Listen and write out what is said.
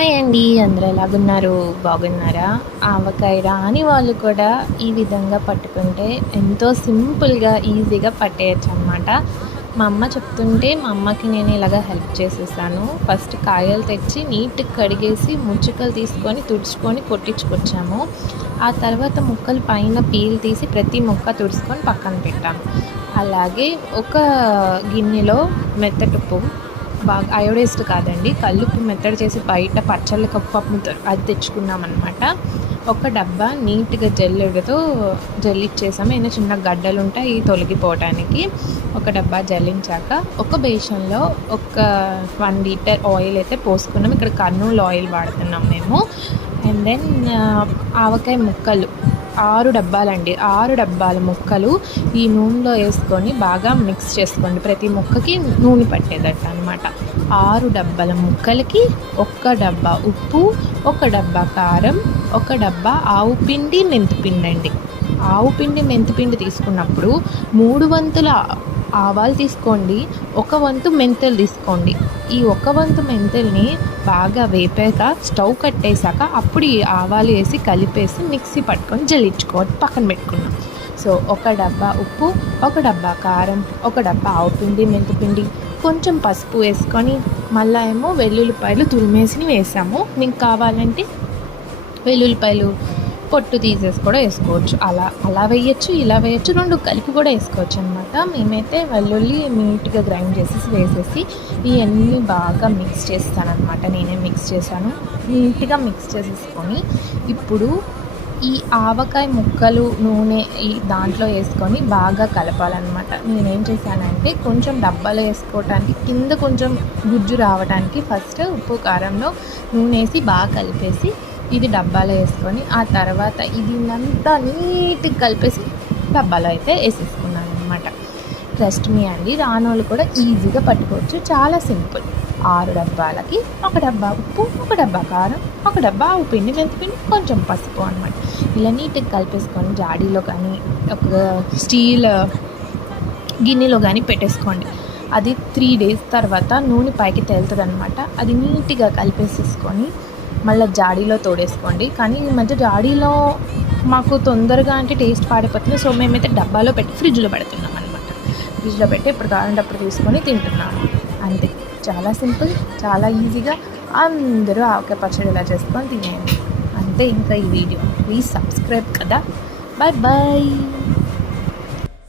Hi అండి అందరూ ఎలాగున్నారు? బాగున్నారా? ఆవకాయ రాని వాళ్ళు కూడా ఈ విధంగా పట్టుకుంటే ఎంతో సింపుల్గా ఈజీగా పట్టేయచ్చు అనమాట మా అమ్మ చెప్తుంటే మా అమ్మకి నేను ఇలాగ హెల్ప్ చేసేసాను. ఫస్ట్ కాయలు తెచ్చి నీట్గా కడిగేసి ముచ్చుకలు తీసుకొని తుడుచుకొని కొట్టించుకొచ్చాము. ఆ తర్వాత ముక్కలు పైన పీల్ తీసి ప్రతి ముక్క తుడుచుకొని పక్కన పెట్టాము అలాగే ఒక గిన్నెలో మెత్తటుప్పు బాగా అయోడైజ్డ్ కాదండి. కల్లుప్పు మెత్తడి చేసి బయట పచ్చళ్ళ కప్పు అమ్ముతారు అది తెచ్చుకున్నాం అనమాట ఒక డబ్బా నీట్గా జల్లెడతో జల్లిచ్చేసాము ఏదైనా చిన్న గడ్డలు ఉంటాయి తొలగిపోవటానికి ఒక డబ్బా జల్లించాక ఒక బేషన్లో ఒక వన్ లీటర్ ఆయిల్ అయితే పోసుకున్నాం. ఇక్కడ కర్నూలు ఆయిల్ వాడుతున్నాం మేము. అండ్ దెన్ ఆవకాయ ముక్కలు. ఆరు డబ్బాలండి. ఆరు డబ్బాల ముక్కలు ఈ నూనెలో వేసుకొని బాగా మిక్స్ చేసుకోండి. ప్రతి ముక్కకి నూనె పట్టేదట్టు అనమాట ఆరు డబ్బాల ముక్కలకి ఒక్క డబ్బా ఉప్పు ఒక డబ్బా కారం ఒక డబ్బా ఆవు పిండి మెంతిపిండి అండి ఆవు పిండి మెంతిపిండి తీసుకున్నప్పుడు మూడు వంతుల ఆవాలు తీసుకోండి. ఒక వంతు మెంతులు తీసుకోండి. ఈ ఒక వంతు మెంతుల్ని బాగా వేపాక స్టవ్ కట్టేశాక అప్పుడు ఈ ఆవాలు వేసి కలిపేసి మిక్సీ పట్టుకొని జల్లించుకోవాలి. పక్కన పెట్టుకున్నాం సో ఒక డబ్బా ఉప్పు ఒక డబ్బా కారం ఒక డబ్బా ఆవు పిండి మెంతిపిండి కొంచెం పసుపు వేసుకొని మళ్ళా ఏమో వెల్లుల్లిపాయలు తురిమేసి వేసాము. మీకు కావాలంటే వెల్లుల్లిపాయలు పొట్టు తీసేసి కూడా వేసుకోవచ్చు. అలా అలా వేయచ్చు ఇలా వేయచ్చు రెండు కలిపి కూడా వేసుకోవచ్చు అనమాట మేమైతే వెల్లుల్లి నీట్గా గ్రైండ్ చేసేసి వేసేసి ఇవన్నీ బాగా మిక్స్ చేస్తానమాట నేనే మిక్స్ చేశాను. నీట్గా మిక్స్ చేసేసుకొని ఇప్పుడు ఈ ఆవకాయ ముక్కలు నూనె ఈ దాంట్లో వేసుకొని బాగా కలపాలన్నమాట. నేనేం చేశానంటే కొంచెం డబ్బాలో వేసుకోవటానికి కింద కొంచెం గుజ్జు రావడానికి ఫస్ట్ ఉప్పు కారంలో నూనె వేసి బాగా కలిపేసి ఇది డబ్బాలో వేసుకొని ఆ తర్వాత ఇది అంతా నీట్గా కలిపేసి డబ్బాలో అయితే వేసేసుకున్నాను అనమాట ట్రస్ట్ మీ అండి రానోళ్ళు కూడా ఈజీగా పట్టుకోవచ్చు. చాలా సింపుల్. ఆరు డబ్బాలకి ఒక డబ్బా ఉప్పు ఒక డబ్బా కారం ఒక డబ్బా ఆవు పిండి మెంతిపిండి కొంచెం పసుపు అనమాట ఇలా నీట్గా కలిపేసుకొని జాడీలో కానీ ఒక స్టీల్ గిన్నెలో కానీ పెట్టేసుకోండి. అది త్రీ డేస్ తర్వాత నూనె పైకి తేలుతుంది అనమాట అది నీట్గా కలిపేసేసుకొని మళ్ళీ జాడీలో తోడేసుకోండి. కానీ ఈ మధ్య జాడీలో మాకు తొందరగా అంటే టేస్ట్ పాడిపోతుంది. సో మేమైతే డబ్బాలో పెట్టి ఫ్రిడ్జ్లో పెడుతున్నాం అనమాట ఫ్రిడ్జ్లో పెట్టి ఇప్పుడు కావాలంటే అప్పుడు తీసుకొని తింటున్నాము అంతే. చాలా సింపుల్ చాలా ఈజీగా అందరూ ఆవకాయ పచ్చడి ఇలా చేసుకొని తినేయండి. అంతే ఇంకా ఈ వీడియో. ప్లీజ్ సబ్స్క్రైబ్ కదా. Bye bye